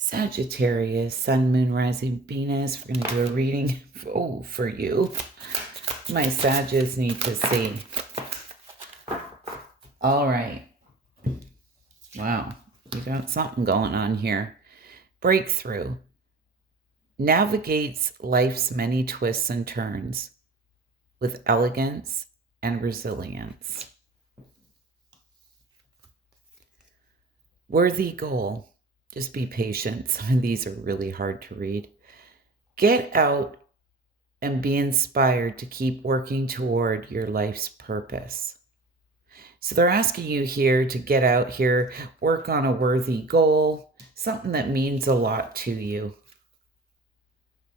Sagittarius, Sun, Moon, Rising, Venus. We're going to do a reading for you. My Sagittarius need to see. All right. Wow. We got something going on here. Breakthrough. Navigates life's many twists and turns with elegance and resilience. Worthy goal. Just be patient. Some of these are really hard to read. Get out and be inspired to keep working toward your life's purpose. So they're asking you here to get out here, work on a worthy goal, something that means a lot to you.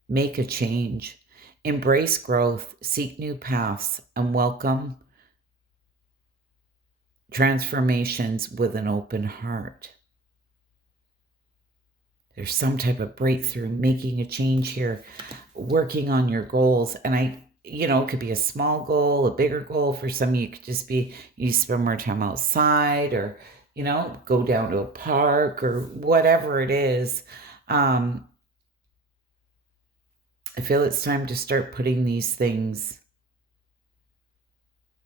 Make a change. Embrace growth, seek new paths, and welcome transformations with an open heart. There's some type of breakthrough, making a change here, working on your goals. And it could be a small goal, a bigger goal. For some of you, it could just be you spend more time outside or, go down to a park or whatever it is. I feel it's time to start putting these things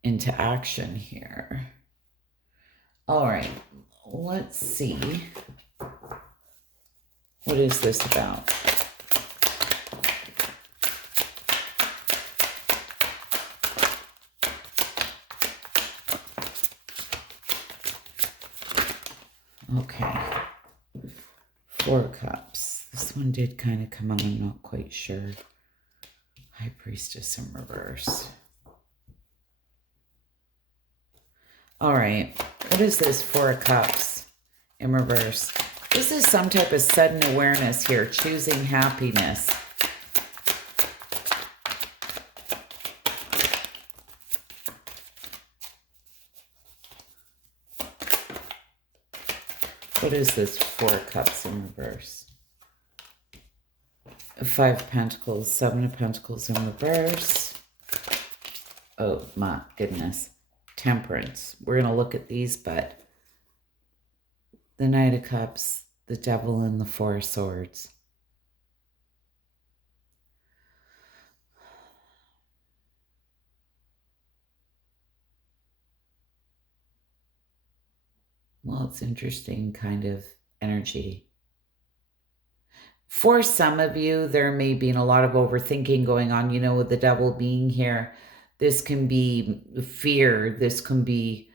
into action here. All right, let's see. What is this about? Okay. 4 of Cups. This one did kind of come out. I'm not quite sure. High Priestess in reverse. All right. What is this 4 of Cups in reverse? This is some type of sudden awareness here, choosing happiness. What is this 4 of Cups in reverse? 5 of Pentacles, 7 of Pentacles in reverse. Oh my goodness. Temperance. We're going to look at these, but the Knight of Cups, the Devil, and the 4 of Swords. Well, it's interesting kind of energy. For some of you, there may be a lot of overthinking going on, with the Devil being here. This can be fear. This can be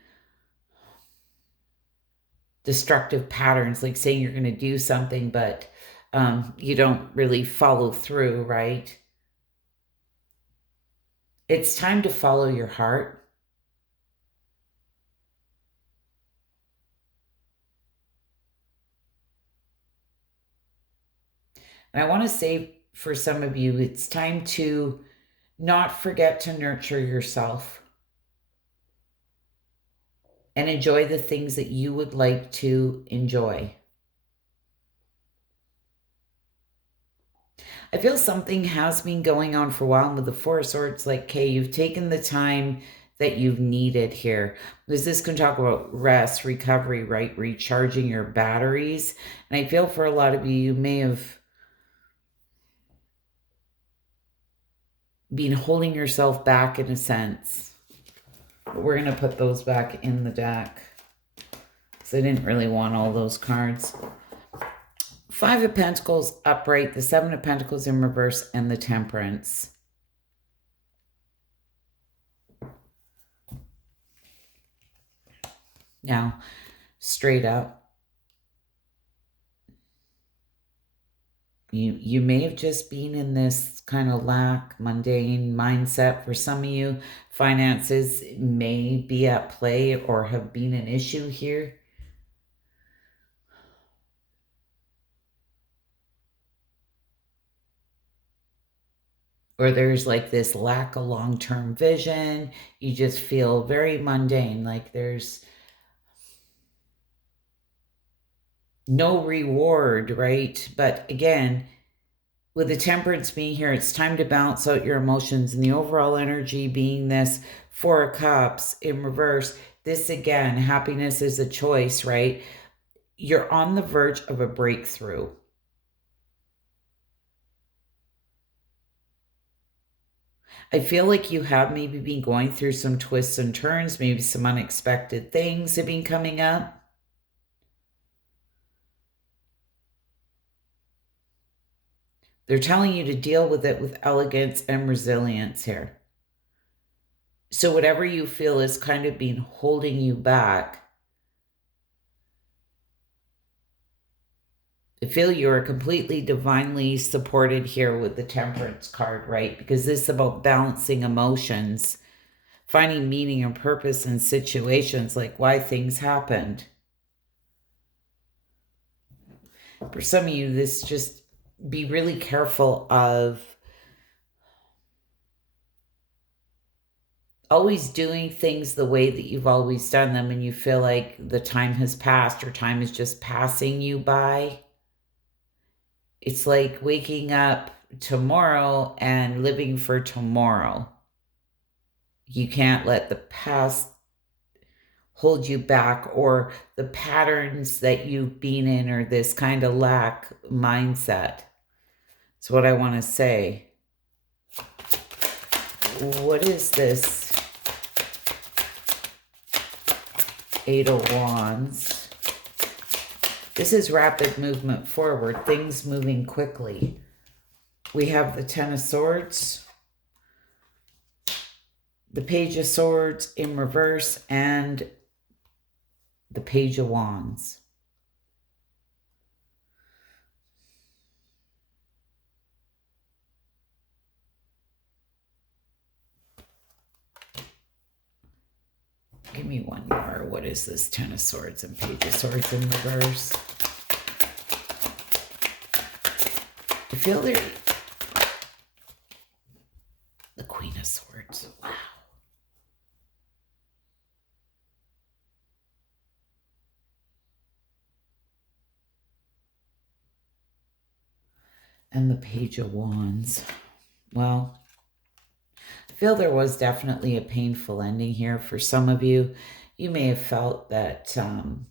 destructive patterns, like saying you're going to do something, but you don't really follow through, right? It's time to follow your heart. And I want to say for some of you, it's time to not forget to nurture yourself and enjoy the things that you would like to enjoy. I feel something has been going on for a while with the 4 of Swords, like, okay, you've taken the time that you've needed here. Because this can talk about rest, recovery, right? Recharging your batteries. And I feel for a lot of you, you may have been holding yourself back in a sense. But we're going to put those back in the deck, because I didn't really want all those cards. 5 of Pentacles upright, the 7 of Pentacles in reverse, and the Temperance. Now, straight up, you may have just been in this kind of lack, mundane mindset. For some of you, finances may be at play or have been an issue here. Or there's like this lack of long-term vision. You just feel very mundane, like there's no reward, right? But again, with the Temperance being here, it's time to balance out your emotions, and the overall energy being this 4 of Cups in reverse. This again, happiness is a choice, right? You're on the verge of a breakthrough. I feel like you have maybe been going through some twists and turns, maybe some unexpected things have been coming up. They're telling you to deal with it with elegance and resilience here. So whatever you feel is kind of been holding you back, I feel you are completely divinely supported here with the Temperance card, right? Because this is about balancing emotions, finding meaning and purpose in situations, like why things happened. For some of you, this just be really careful of always doing things the way that you've always done them and you feel like the time has passed or time is just passing you by. It's like waking up tomorrow and living for tomorrow. You can't let the past hold you back, or the patterns that you've been in, or this kind of lack mindset. That's what I want to say. What is this? Eight of Wands. This is rapid movement forward, things moving quickly. We have the Ten of Swords, the Page of Swords in reverse, and the Page of Wands. Give me one more. What is this? Ten of Swords and Page of Swords in reverse. I feel there... The Queen of Swords. Wow. And the Page of Wands. Well, I feel there was definitely a painful ending here for some of you. You may have felt that somebody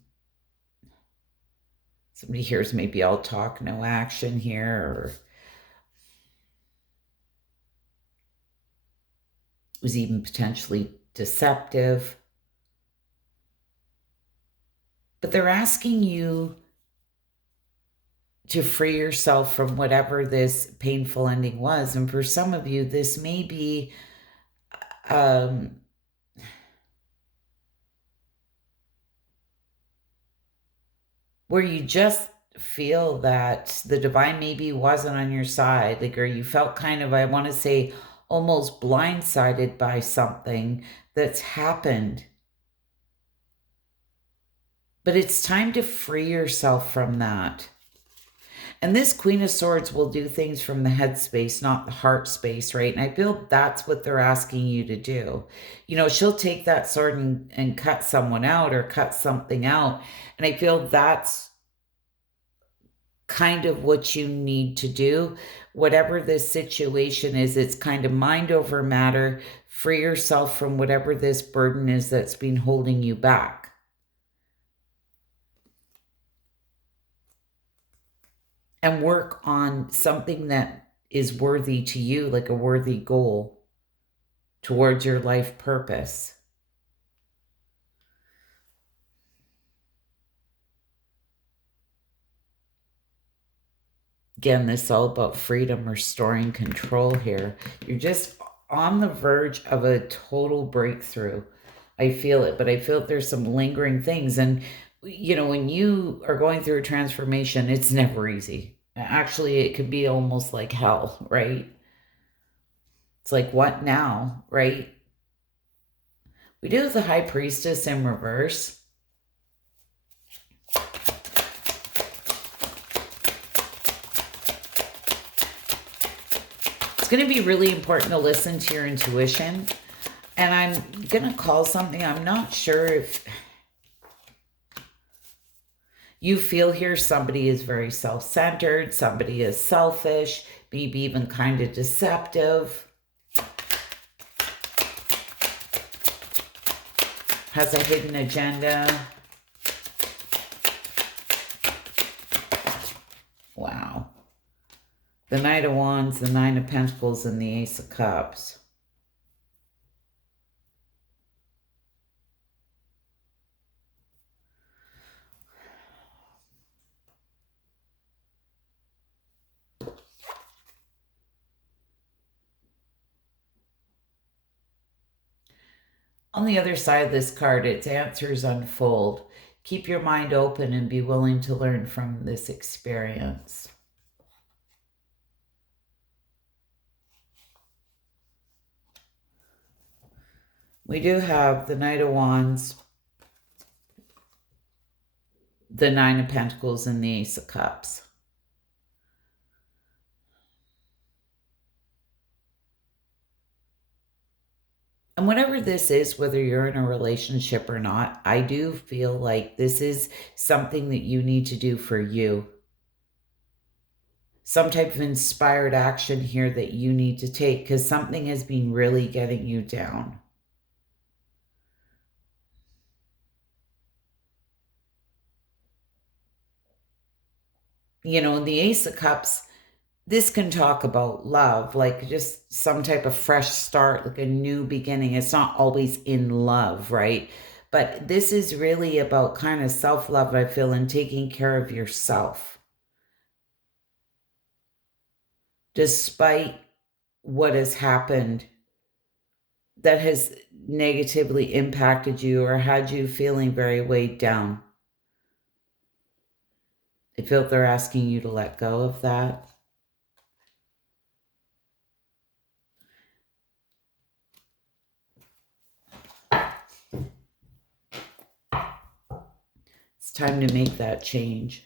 hears maybe all talk, no action here, or was even potentially deceptive. But they're asking you to free yourself from whatever this painful ending was. And for some of you, this may be where you just feel that the divine maybe wasn't on your side, like, or you felt kind of, I want to say, almost blindsided by something that's happened. But it's time to free yourself from that. And this Queen of Swords will do things from the head space, not the heart space, right? And I feel that's what they're asking you to do. You know, she'll take that sword and cut someone out or cut something out. And I feel that's kind of what you need to do. Whatever this situation is, it's kind of mind over matter. Free yourself from whatever this burden is that's been holding you back. And work on something that is worthy to you, like a worthy goal towards your life purpose. Again, this is all about freedom, restoring control here. You're just on the verge of a total breakthrough. I feel it, but I feel there's some lingering things. And, you know, when you are going through a transformation, it's never easy. Actually, it could be almost like hell, right? It's like, what now, right? We do have the High Priestess in reverse. It's going to be really important to listen to your intuition. And I'm going to call something. I'm not sure if you feel here somebody is very self-centered, somebody is selfish, maybe even kind of deceptive, has a hidden agenda. Wow. The Knight of Wands, the Nine of Pentacles, and the Ace of Cups. On the other side of this card, its answers unfold. Keep your mind open and be willing to learn from this experience. We do have the Knight of Wands, the Nine of Pentacles, and the Ace of Cups. And whatever this is, whether you're in a relationship or not, I do feel like this is something that you need to do for you. Some type of inspired action here that you need to take because something has been really getting you down. You know, the Ace of Cups, this can talk about love, like just some type of fresh start, like a new beginning. It's not always in love, right? But this is really about kind of self-love, I feel, and taking care of yourself. Despite what has happened that has negatively impacted you or had you feeling very weighed down. I feel they're asking you to let go of that. It's time to make that change.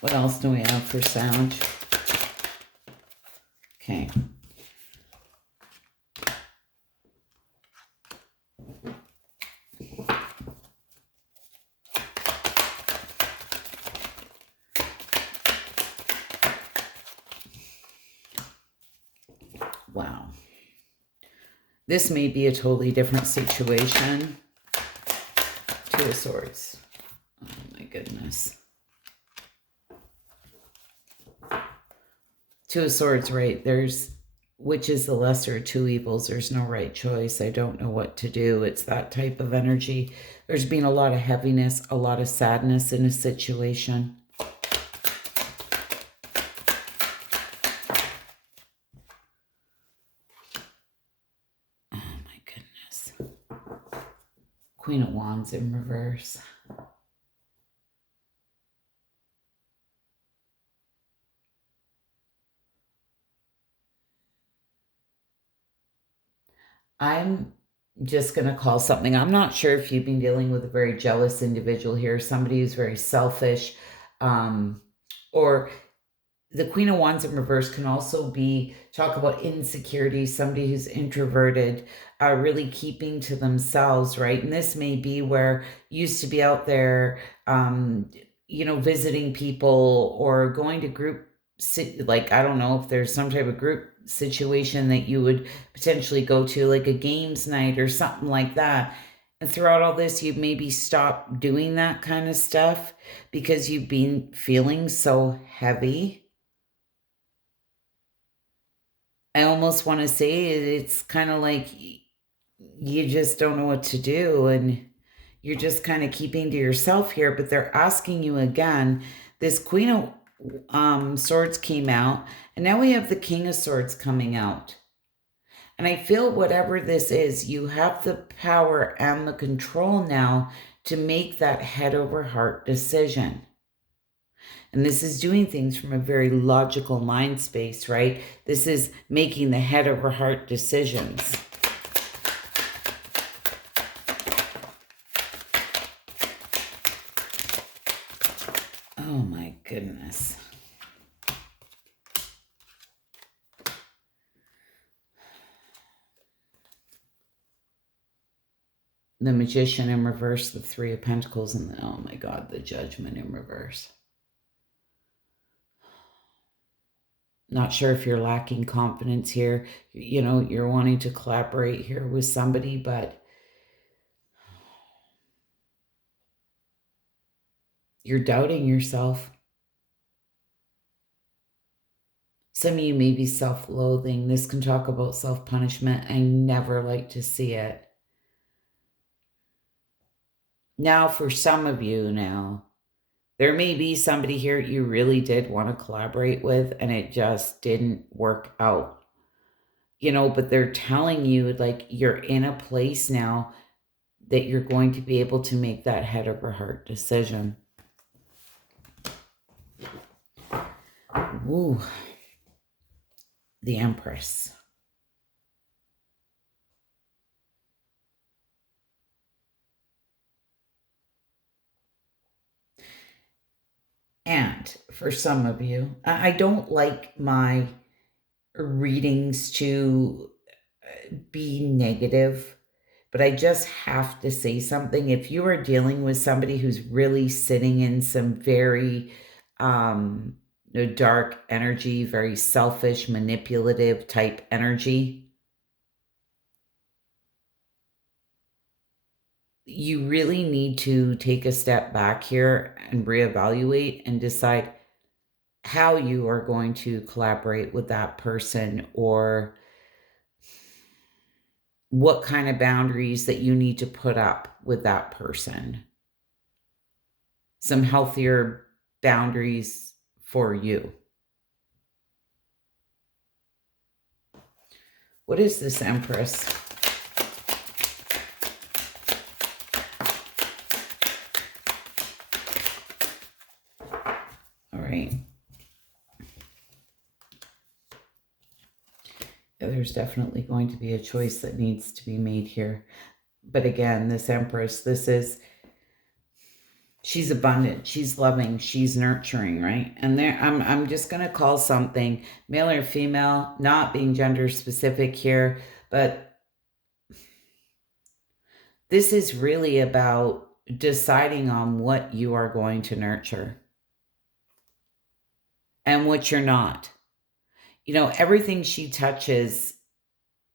What else do we have for sound? Okay. Wow. This may be a totally different situation. Two of Swords. Oh my goodness. Two of Swords, right? Which is the lesser of two evils? There's no right choice. I don't know what to do. It's that type of energy. There's been a lot of heaviness, a lot of sadness in a situation. Oh my goodness. Queen of Wands in reverse. I'm just going to call something. I'm not sure if you've been dealing with a very jealous individual here, somebody who's very selfish, or the Queen of Wands in reverse can also be, talk about insecurity, somebody who's introverted, really keeping to themselves, right? And this may be where you used to be out there, you know, visiting people or going to group, like, I don't know if there's some type of group situation that you would potentially go to, like a games night or something like that. And throughout all this, you've maybe stopped doing that kind of stuff because you've been feeling so heavy. I almost want to say it's kind of like you just don't know what to do and you're just kind of keeping to yourself here, but they're asking you again. This Queen of Swords came out, and now we have the King of Swords coming out. And I feel whatever this is, you have the power and the control now to make that head over heart decision. And this is doing things from a very logical mind space, right? This is making the head over heart decisions. Oh my goodness. The Magician in reverse, the Three of Pentacles, and oh my God, the Judgment in reverse. Not sure if you're lacking confidence here. You know, you're wanting to collaborate here with somebody, but you're doubting yourself. Some of you may be self-loathing. This can talk about self-punishment. I never like to see it. Now, for some of you now, there may be somebody here you really did want to collaborate with, and it just didn't work out. but they're telling you like you're in a place now that you're going to be able to make that head over heart decision. Ooh, the Empress. And for some of you, I don't like my readings to be negative, but I just have to say something. If you are dealing with somebody who's really sitting in some very dark energy, very selfish, manipulative type energy, you really need to take a step back here and reevaluate and decide how you are going to collaborate with that person, or what kind of boundaries that you need to put up with that person. Some healthier boundaries for you. What is this Empress? All right. There's definitely going to be a choice that needs to be made here. But again, this Empress, she's abundant, she's loving, she's nurturing, right? And there, I'm just going to call something male or female, not being gender specific here, but this is really about deciding on what you are going to nurture and what you're not. Everything she touches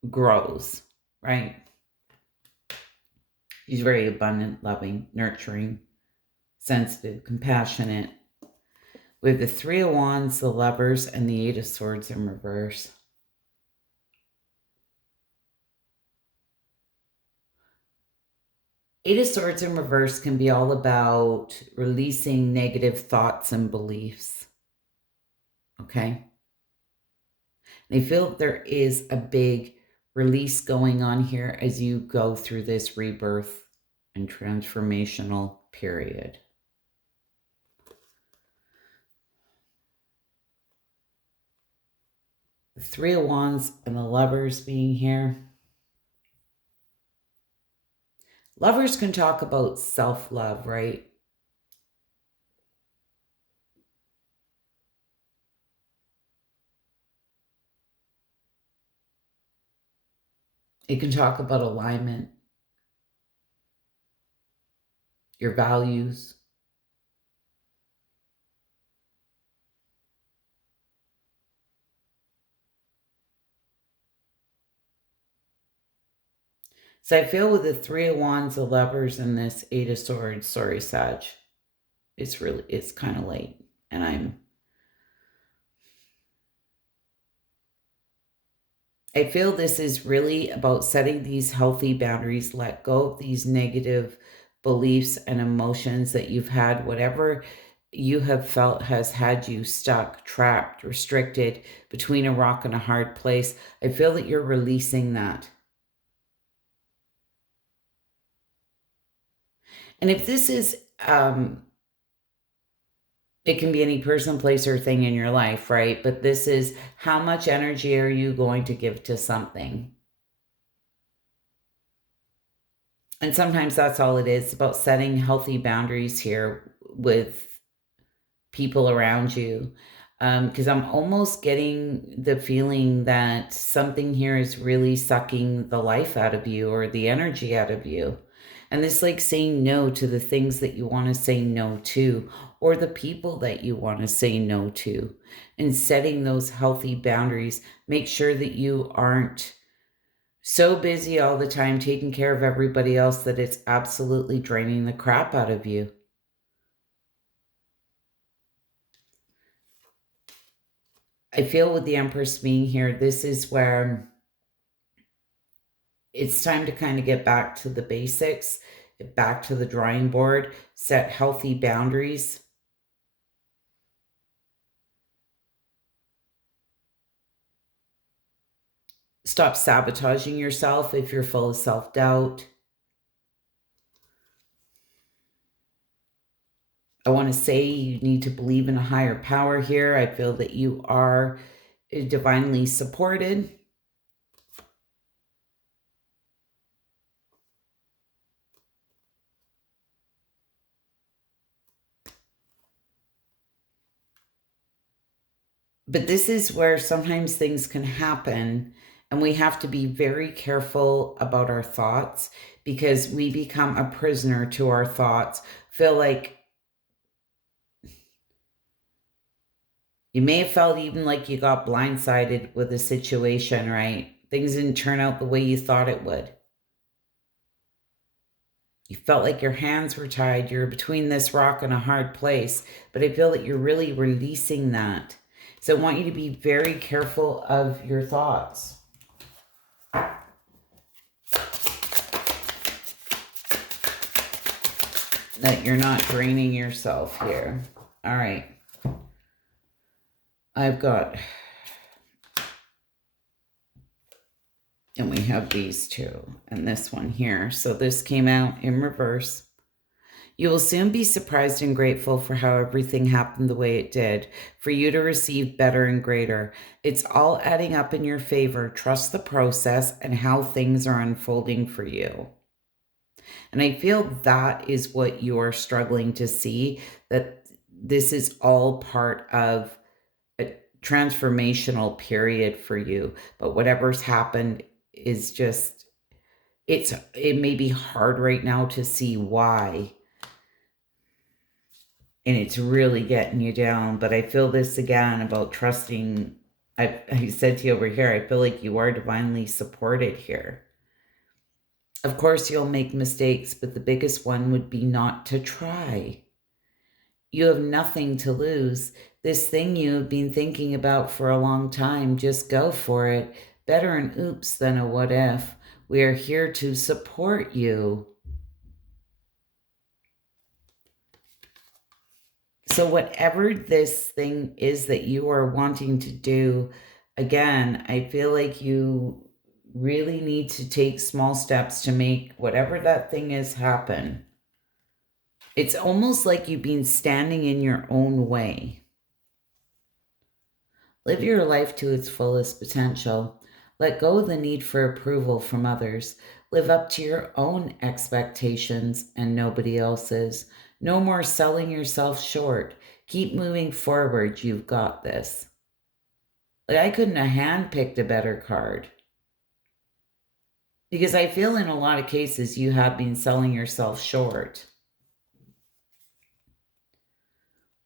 grows, right? She's very abundant, loving, nurturing, sensitive, compassionate. We have the Three of Wands, the Lovers, and the Eight of Swords in reverse. Eight of Swords in reverse can be all about releasing negative thoughts and beliefs. Okay? They feel there is a big release going on here as you go through this rebirth and transformational period. The Three of Wands and the Lovers being here. Lovers can talk about self-love, right? It can talk about alignment, your values. So I feel with the Three of Wands, the Lovers, and this Eight of Swords, sorry, Sag, it's kind of late, and I feel this is really about setting these healthy boundaries, let go of these negative beliefs and emotions that you've had, whatever you have felt has had you stuck, trapped, restricted between a rock and a hard place. I feel that you're releasing that. And if this is, it can be any person, place, or thing in your life, right? But this is, how much energy are you going to give to something? And sometimes that's all it is, about setting healthy boundaries here with people around you. Because I'm almost getting the feeling that something here is really sucking the life out of you or the energy out of you. And this like saying no to the things that you want to say no to, or the people that you want to say no to, and setting those healthy boundaries. Make sure that you aren't so busy all the time taking care of everybody else that it's absolutely draining the crap out of you. I feel with the Empress being here, this is where it's time to kind of get back to the basics, get back to the drawing board, set healthy boundaries. Stop sabotaging yourself if you're full of self-doubt. I want to say you need to believe in a higher power here. I feel that you are divinely supported. But this is where sometimes things can happen, and we have to be very careful about our thoughts because we become a prisoner to our thoughts. Feel like you may have felt even like you got blindsided with a situation, right? Things didn't turn out the way you thought it would. You felt like your hands were tied. You're between this rock and a hard place. But I feel that you're really releasing that. So I want you to be very careful of your thoughts. That you're not draining yourself here. All right. I've got... And we have these two and this one here. So this came out in reverse. You will soon be surprised and grateful for how everything happened the way it did, for you to receive better and greater. It's all adding up in your favor. Trust the process and how things are unfolding for you. And I feel that is what you're struggling to see, that this is all part of a transformational period for you. But whatever's happened is just, it may be hard right now to see why. And it's really getting you down. But I feel this again about trusting. I said to you over here, I feel like you are divinely supported here. Of course, you'll make mistakes, but the biggest one would be not to try. You have nothing to lose. This thing you have been thinking about for a long time, just go for it. Better an oops than a what if. We are here to support you. So whatever this thing is that you are wanting to do, again, I feel like you really need to take small steps to make whatever that thing is happen. It's almost like you've been standing in your own way. Live your life to its fullest potential. Let go of the need for approval from others. Live up to your own expectations and nobody else's. No more selling yourself short. Keep moving forward. You've got this. Like, I couldn't have handpicked a better card. Because I feel in a lot of cases you have been selling yourself short.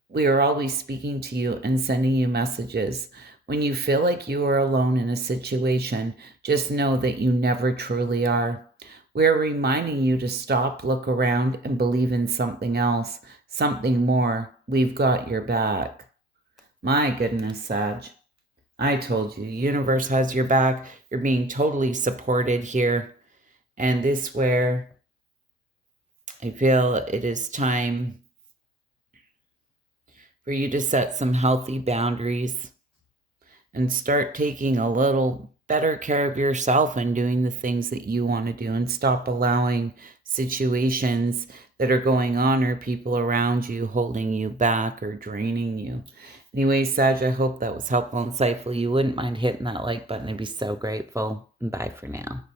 We are always speaking to you and sending you messages. When you feel like you are alone in a situation, just know that you never truly are. We're reminding you to stop, look around, and believe in something else, something more. We've got your back. My goodness, Sag. I told you, universe has your back. You're being totally supported here. And this where I feel it is time for you to set some healthy boundaries and start taking a little better care of yourself and doing the things that you want to do, and stop allowing situations that are going on or people around you holding you back or draining you. Anyway, Sag, I hope that was helpful and insightful. You wouldn't mind hitting that like button. I'd be so grateful. And bye for now.